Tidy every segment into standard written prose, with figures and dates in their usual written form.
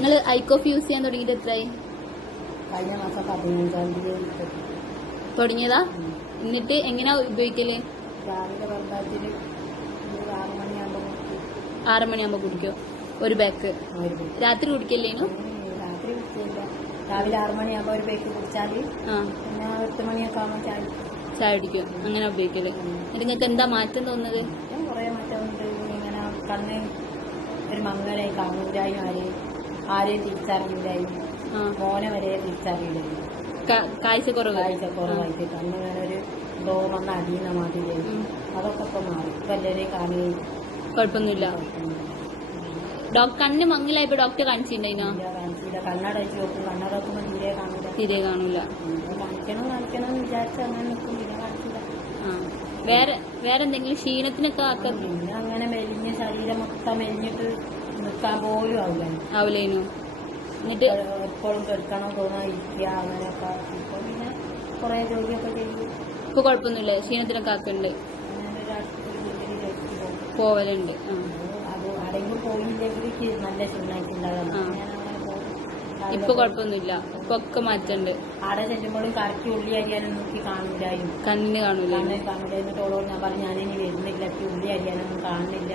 നിങ്ങൾ ഐക്കോഫ് യൂസ് ചെയ്യാൻ തുടങ്ങിയിട്ട് എത്രയായി? കഴിഞ്ഞ മാസം 15-ാം തീയതി തുടങ്ങിയതാ. എന്നിട്ട് എങ്ങനെയാ ഉപയോഗിക്കല്? രാവിലെ വെള്ളത്തിൽ 6 മണിയാകുമ്പോ കുടിക്കോ ഒരു പാക്ക്? രാത്രി കുടിക്കല്ലേനു? രാത്രി കുടിക്കില്ല. രാവിലെ 6 മണിയാകുമ്പോ ഒരു പാക്ക് കുടിച്ചാൽ പിന്നെ 8 മണിയൊക്കെ ആകുമ്പോൾ ചായ കുടിക്കും. അങ്ങനെ ഉപയോഗിക്കല്. എന്നിട്ട് നിങ്ങൾക്ക് എന്താ മാറ്റം തോന്നുന്നത്? കുറെ മാറ്റമുണ്ട്. ഇങ്ങനെ കണ്ണ് ഒരു മങ്ങലായി കാണൂലായി, ആരെയും തിരിച്ചറിയില്ലായി, മോനെ വരെ തിരിച്ചറിയില്ലായി, കാഴ്ചക്കുറവായിട്ട് കണ്ണിങ്ങനെ ഒരു ഡോമെന്ന് അടിയുന്ന മാതിരി അതൊക്കെ ഇപ്പൊ മാറി. ഇപ്പൊ എല്ലാവരെയും കാണുകയും കുഴപ്പമൊന്നുമില്ല. കണ്ണ് മങ്ങിലായപ്പോ ഡോക്ടറെ കാണിച്ചിട്ടുണ്ടായിനോ? കാണിച്ചില്ല. കണ്ണട വെച്ച് നോക്കും. കണ്ണട നോക്കുമ്പോ തീരെ കാണൂല. കാണിക്കണം വിചാരിച്ച അങ്ങനെ നിൽക്കും. പിന്നെ കാണിച്ചില്ല. വേറെ എന്തെങ്കിലും ക്ഷീണത്തിനൊക്കെ പിന്നെ അങ്ങനെ മെലിഞ്ഞ ശരീരം മൊത്തം മെലിഞ്ഞിട്ട് നിൽക്കാൻ പോലും ആവില്ലേനു. എന്നിട്ട് എപ്പോഴും കെടുക്കണം തോന്നാ ഇരിക്കുക അങ്ങനെയൊക്കെ. ഇപ്പൊ പിന്നെ കുറെ ജോലിയൊക്കെ ചെയ്തു. ഇപ്പൊ കുഴപ്പമൊന്നുമില്ല. ക്ഷീണത്തിനൊക്കെ ആക്കുന്നുണ്ട്. പോവലുണ്ട്. അത് ആരെങ്കിലും പോയില്ലെങ്കിൽ നല്ല ക്ഷീണമായിട്ടുണ്ടാകാം. ഇപ്പൊ കുഴപ്പമൊന്നുമില്ല. ഇപ്പൊ ഒക്കെ മാറ്റുണ്ട്. ആടെ ചെല്ലുമ്പോഴും കറക്കി ഉള്ളി അരിയാനും നോക്കി കാണൂലായും. കണ്ണിന് കാണൂല. എന്നിട്ടോളോട് ഞാൻ പറഞ്ഞു ഞാനിനി വരുന്നില്ല, ഉള്ളി അരിയാനൊന്നും കാണുന്നില്ല.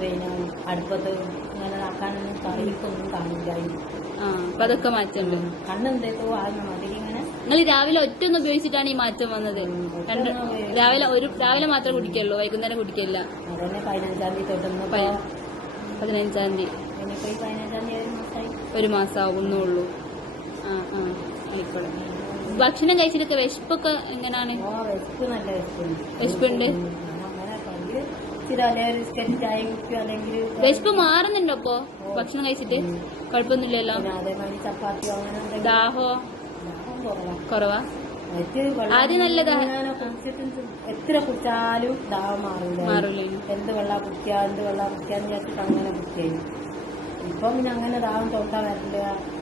പിന്നെ അടുപ്പത്ത് ഇങ്ങനെ ആക്കാനൊന്നും കറിക്കൊന്നും കാണൂലായും. അപ്പൊ അതൊക്കെ മാറ്റുണ്ട്. കണ്ണെന്തോ ആകുന്ന മാതിരി ഇങ്ങനെ. നിങ്ങൾ രാവിലെ ഒറ്റൊന്നും ഉപയോഗിച്ചിട്ടാണ് ഈ മാറ്റം വന്നത്? രാവിലെ മാത്രമേ കുടിക്കുള്ളൂ, വൈകുന്നേരം കുടിക്കില്ല. അതന്നെ 15-ാം തീയതി തൊട്ടൊന്ന് 15-ാം തീയതി. ഇനിയിപ്പോ ഈ 15-ാം തീയതി ഒരു മാസം ആവുന്നുള്ളൂ. ആയിക്കോട്ടെ. ഭക്ഷണം കഴിച്ചിട്ടൊക്കെ വിശപ്പൊക്കെ എങ്ങനെയാണ്? വിശപ്പ് നല്ല വിശപ്പുണ്ട്. വിശപ്പ് മാറുന്നുണ്ടോ അപ്പൊ ഭക്ഷണം കഴിച്ചിട്ട്? കുഴപ്പമൊന്നുമില്ലല്ലോ. ചപ്പാത്തി അങ്ങനെ ദാഹോ കുറവാ? ആദ്യം നല്ലതാ. എത്ര കുടിച്ചാലും ദാഹം മാറില്ല. എന്ത് വെള്ളം കുടിക്കാന്ന് വിചാരിച്ചിട്ട് അങ്ങനെ കുടിക്കായി. ഇപ്പൊ പിന്നെ അങ്ങനെ ദാഹം തൊട്ടാ വരില്ല.